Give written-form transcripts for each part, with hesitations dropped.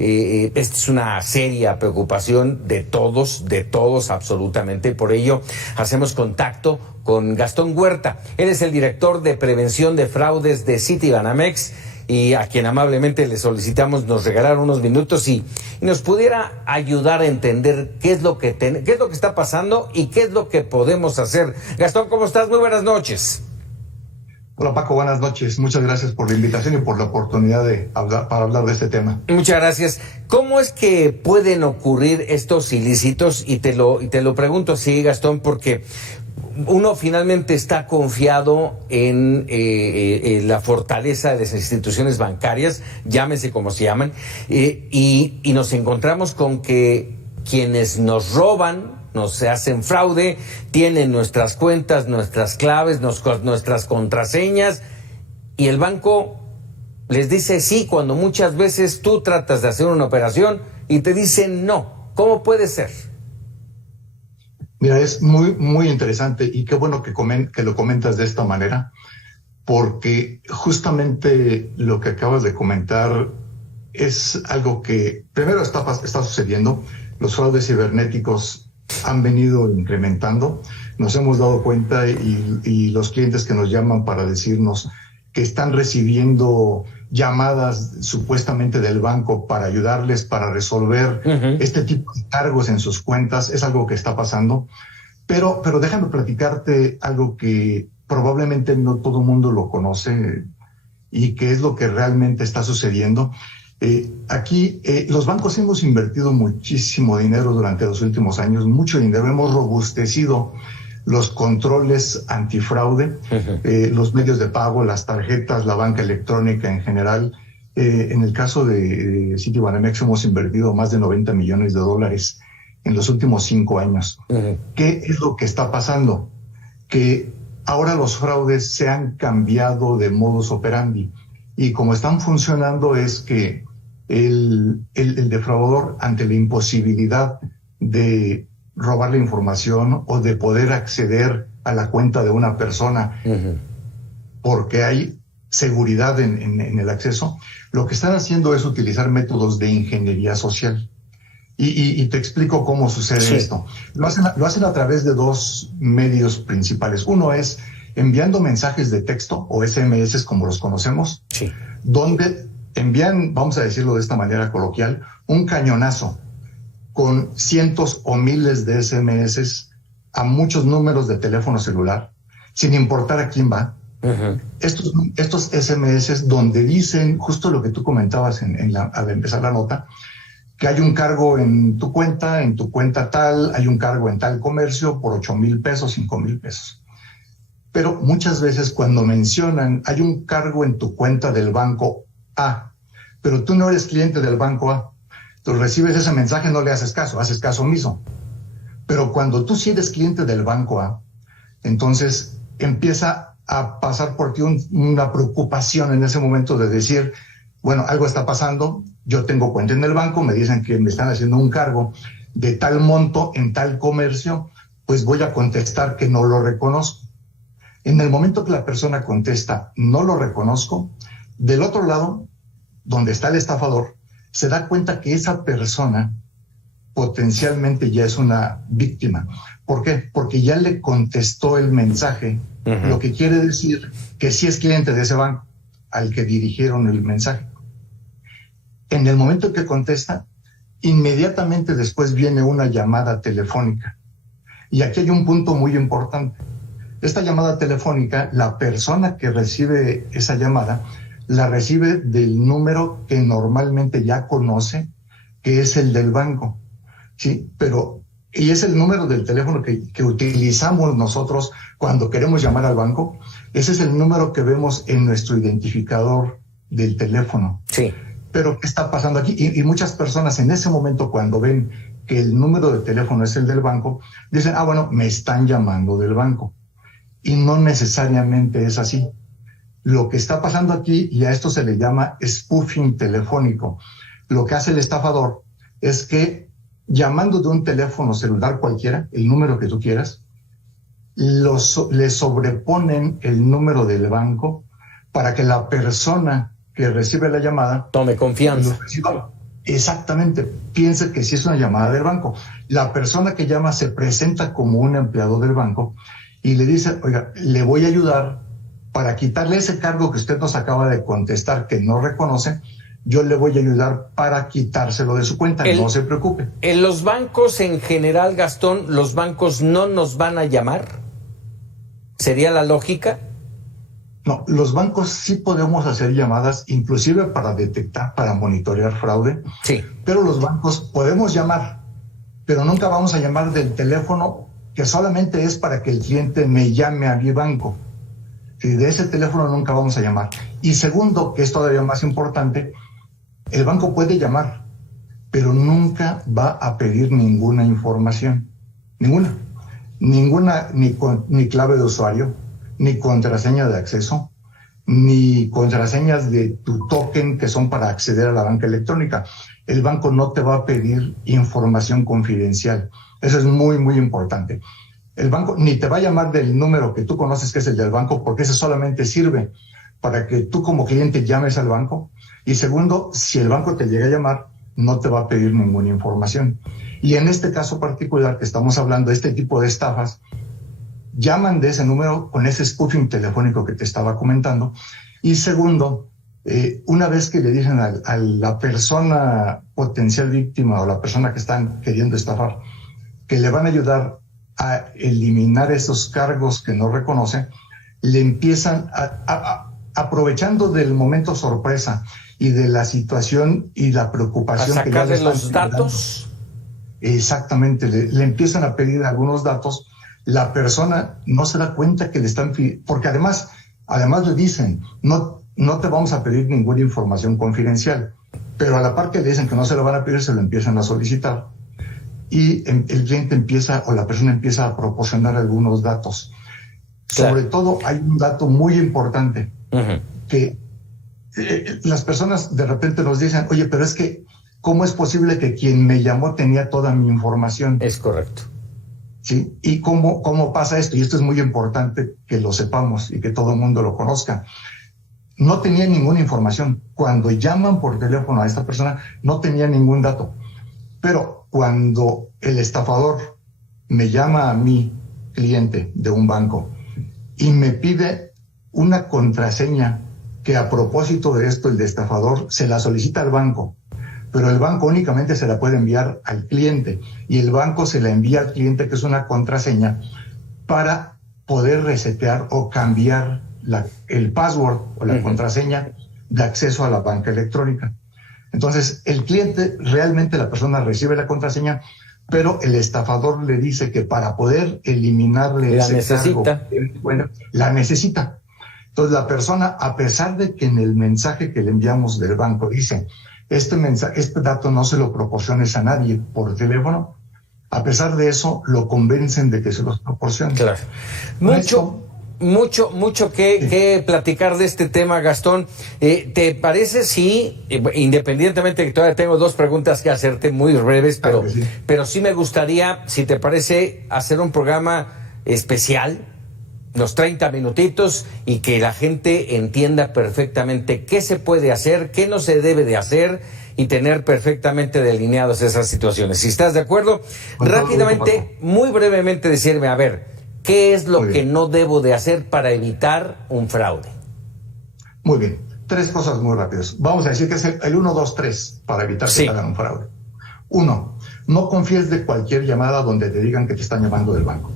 esta es una seria preocupación de todos absolutamente. Por ello, hacemos contacto con Gastón Huerta. Él es el director de prevención de fraudes de Citibanamex, y a quien amablemente le solicitamos nos regalara unos minutos y nos pudiera ayudar a entender qué es lo que está pasando y qué es lo que podemos hacer. Gastón, ¿cómo estás? Muy buenas noches. Hola Paco, buenas noches. Muchas gracias por la invitación y por la oportunidad para hablar de este tema. Muchas gracias. ¿Cómo es que pueden ocurrir estos ilícitos? Y te lo pregunto así, Gastón, porque uno finalmente está confiado en la fortaleza de las instituciones bancarias, llámese como se llaman, y nos encontramos con que quienes nos roban, nos hacen fraude, tienen nuestras cuentas, nuestras claves, nuestras contraseñas, y el banco les dice sí cuando muchas veces tú tratas de hacer una operación y te dicen no. ¿Cómo puede ser? Mira, es muy, muy interesante y qué bueno que lo comentas de esta manera, porque justamente lo que acabas de comentar es algo que primero está sucediendo. Los fraudes cibernéticos han venido incrementando. Nos hemos dado cuenta y los clientes que nos llaman para decirnos que están recibiendo llamadas supuestamente del banco para ayudarles para resolver este tipo de cargos en sus cuentas, es algo que está pasando. Pero déjame platicarte algo que probablemente no todo el mundo lo conoce y que es lo que realmente está sucediendo. Aquí los bancos hemos invertido muchísimo dinero durante los últimos años, mucho dinero, hemos robustecido los controles antifraude, los medios de pago, las tarjetas, la banca electrónica en general. En el caso de Citibanamex hemos invertido más de $90 millones en los últimos 5 años. ¿Qué es lo que está pasando? Que ahora los fraudes se han cambiado de modus operandi y como están funcionando es que el defraudador, ante la imposibilidad de robar la información o de poder acceder a la cuenta de una persona porque hay seguridad en el acceso, lo que están haciendo es utilizar métodos de ingeniería social. Y te explico cómo sucede esto. Lo hacen a través de 2 medios principales. Uno es enviando mensajes de texto o SMS como los conocemos, donde envían, vamos a decirlo de esta manera coloquial, un cañonazo con cientos o miles de SMS a muchos números de teléfono celular, sin importar a quién va. Estos SMS donde dicen justo lo que tú comentabas al empezar la nota, que hay un cargo en tu cuenta tal, hay un cargo en tal comercio por 8,000 pesos, 5,000 pesos. Pero muchas veces cuando mencionan, hay un cargo en tu cuenta del banco A, pero tú no eres cliente del banco A, tú recibes ese mensaje, no le haces caso omiso. Pero cuando tú sí eres cliente del banco A, entonces empieza a pasar por ti una preocupación en ese momento de decir, bueno, algo está pasando, yo tengo cuenta en el banco, me dicen que me están haciendo un cargo de tal monto en tal comercio, pues voy a contestar que no lo reconozco. En el momento que la persona contesta, no lo reconozco, del otro lado, donde está el estafador, se da cuenta que esa persona potencialmente ya es una víctima. ¿Por qué? Porque ya le contestó el mensaje, lo que quiere decir que sí es cliente de ese banco al que dirigieron el mensaje. En el momento que contesta, inmediatamente después viene una llamada telefónica. Y aquí hay un punto muy importante. Esta llamada telefónica, la persona que recibe esa llamada, la recibe del número que normalmente ya conoce, que es el del banco, ¿sí? Y es el número del teléfono que utilizamos nosotros cuando queremos llamar al banco. Ese es el número que vemos en nuestro identificador del teléfono. Sí. Pero ¿qué está pasando aquí? Y muchas personas en ese momento, cuando ven que el número de teléfono es el del banco, dicen, bueno, me están llamando del banco. Y no necesariamente es así. Lo que está pasando aquí, y a esto se le llama spoofing telefónico, lo que hace el estafador es que llamando de un teléfono celular cualquiera, el número que tú quieras, le sobreponen el número del banco para que la persona que recibe la llamada tome confianza. exactamente, piensa que sí es una llamada del banco. La persona que llama se presenta como un empleado del banco y le dice, oiga, le voy a ayudar para quitarle ese cargo que usted nos acaba de contestar que no reconoce. Yo le voy a ayudar para quitárselo de su cuenta, no se preocupe. En los bancos en general, Gastón, ¿los bancos no nos van a llamar? ¿Sería la lógica? No, los bancos sí podemos hacer llamadas, inclusive para detectar, para monitorear fraude. Sí. Pero los bancos podemos llamar, pero nunca vamos a llamar del teléfono que solamente es para que el cliente me llame a mi banco. Sí, de ese teléfono nunca vamos a llamar. Y segundo, que es todavía más importante, el banco puede llamar, pero nunca va a pedir ninguna información. Ninguna, ni clave de usuario, ni contraseña de acceso, ni contraseñas de tu token que son para acceder a la banca electrónica. El banco no te va a pedir información confidencial. Eso es muy, muy importante. El banco ni te va a llamar del número que tú conoces que es el del banco, porque ese solamente sirve para que tú como cliente llames al banco. Y segundo, si el banco te llega a llamar, no te va a pedir ninguna información. Y en este caso particular que estamos hablando, este tipo de estafas, llaman de ese número con ese spoofing telefónico que te estaba comentando. Y segundo, una vez que le dicen a la persona potencial víctima o la persona que están queriendo estafar, que le van a ayudar a eliminar esos cargos que no reconoce, le empiezan aprovechando del momento sorpresa y de la situación y la preocupación. ¿A sacarle los datos? Exactamente, le empiezan a pedir algunos datos. La persona no se da cuenta que le están pidiendo, porque además le dicen, no te vamos a pedir ninguna información confidencial, pero a la par que le dicen que no se lo van a pedir, se lo empiezan a solicitar. Y el cliente empieza, o la persona empieza a proporcionar algunos datos. Claro. Sobre todo hay un dato muy importante, que las personas de repente nos dicen, oye, pero es que, ¿cómo es posible que quien me llamó tenía toda mi información? Es correcto. ¿Sí? ¿Y cómo pasa esto? Y esto es muy importante que lo sepamos y que todo el mundo lo conozca. No tenía ninguna información. Cuando llaman por teléfono a esta persona, no tenía ningún dato. Pero cuando el estafador me llama a mi cliente de un banco y me pide una contraseña que a propósito de esto el estafador se la solicita al banco, pero el banco únicamente se la puede enviar al cliente y el banco se la envía al cliente, que es una contraseña para poder resetear o cambiar el password o la contraseña de acceso a la banca electrónica. Entonces, el cliente, realmente la persona recibe la contraseña, pero el estafador le dice que para poder eliminarle ese cargo, la necesita. Entonces, la persona, a pesar de que en el mensaje que le enviamos del banco dice, este dato no se lo proporciones a nadie por teléfono, a pesar de eso, lo convencen de que se los proporcione. Claro. Mucho que platicar de este tema, Gastón. ¿Te parece si, independientemente de que todavía tengo dos preguntas que hacerte muy breves, pero sí me gustaría, si te parece, hacer un programa especial, los 30 minutitos, y que la gente entienda perfectamente qué se puede hacer, qué no se debe de hacer, y tener perfectamente delineadas esas situaciones? Si estás de acuerdo, rápidamente, muy brevemente decirme, a ver, ¿qué es lo que no debo de hacer para evitar un fraude? Muy bien. 3 cosas muy rápidas. Vamos a decir que es el 1, 2, 3 para evitar que te hagan un fraude. 1, no confíes de cualquier llamada donde te digan que te están llamando del banco.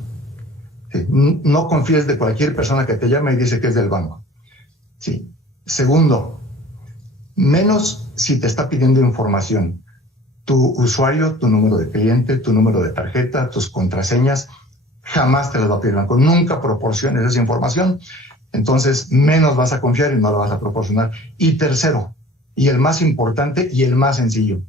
Sí. No confíes de cualquier persona que te llame y dice que es del banco. Sí. Segundo, menos si te está pidiendo información. Tu usuario, tu número de cliente, tu número de tarjeta, tus contraseñas, jamás te las va a pedir el banco. Nunca proporciones esa información. Entonces, menos vas a confiar y no la vas a proporcionar. Y tercero, y el más importante y el más sencillo,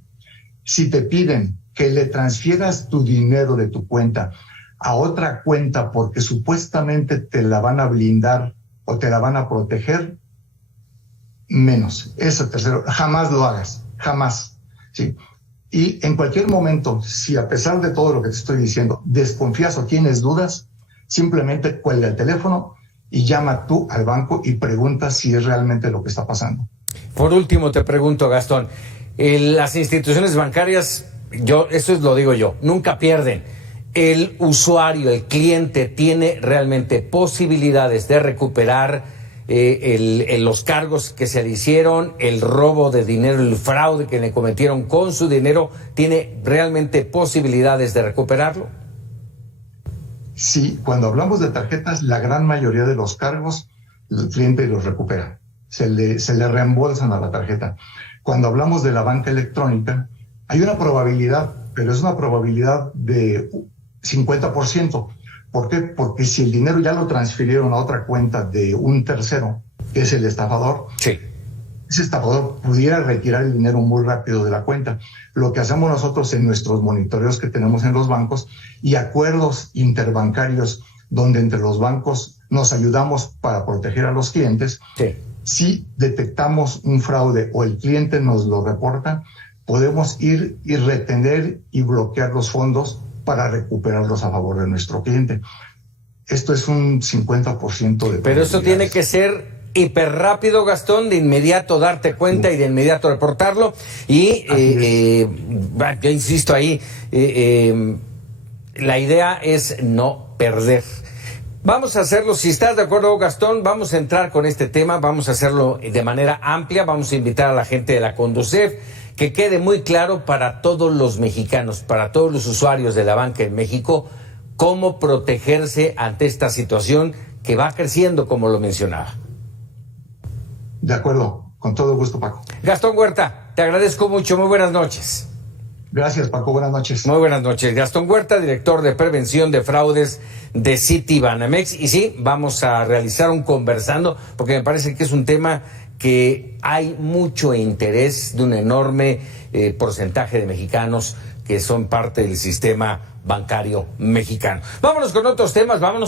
si te piden que le transfieras tu dinero de tu cuenta a otra cuenta porque supuestamente te la van a blindar o te la van a proteger, menos. Eso tercero, jamás lo hagas. Jamás. ¿Sí? Y en cualquier momento, si a pesar de todo lo que te estoy diciendo, desconfías o tienes dudas, simplemente cuelga el teléfono y llama tú al banco y pregunta si es realmente lo que está pasando. Por último, te pregunto, Gastón, Las instituciones bancarias, lo digo yo, nunca pierden. El usuario, el cliente, tiene realmente posibilidades de recuperar los cargos que se le hicieron, el robo de dinero, el fraude que le cometieron con su dinero, ¿tiene realmente posibilidades de recuperarlo? Sí, cuando hablamos de tarjetas, la gran mayoría de los cargos el cliente los recupera, se le reembolsan a la tarjeta. Cuando hablamos de la banca electrónica, hay una probabilidad, pero es una probabilidad de 50%. ¿Por qué? Porque si el dinero ya lo transfirieron a otra cuenta de un tercero, que es el estafador, sí, ese estafador pudiera retirar el dinero muy rápido de la cuenta. Lo que hacemos nosotros en nuestros monitoreos que tenemos en los bancos y acuerdos interbancarios donde entre los bancos nos ayudamos para proteger a los clientes, sí. Si detectamos un fraude o el cliente nos lo reporta, podemos ir y retener y bloquear los fondos para recuperarlos a favor de nuestro cliente. Esto es un 50% de... Pero eso tiene que ser hiper rápido, Gastón, de inmediato darte cuenta y de inmediato reportarlo. Y yo insisto ahí, la idea es no perder. Vamos a hacerlo, si estás de acuerdo, Gastón, vamos a entrar con este tema, vamos a hacerlo de manera amplia, vamos a invitar a la gente de la Conducef, que quede muy claro para todos los mexicanos, para todos los usuarios de la banca en México, cómo protegerse ante esta situación que va creciendo, como lo mencionaba. De acuerdo, con todo gusto, Paco. Gastón Huerta, te agradezco mucho, muy buenas noches. Gracias, Paco, buenas noches. Muy buenas noches. Gastón Huerta, director de prevención de fraudes de Citibanamex. Y sí, vamos a realizar un conversando, porque me parece que es un tema que hay mucho interés de un enorme porcentaje de mexicanos que son parte del sistema bancario mexicano. Vámonos con otros temas, vámonos.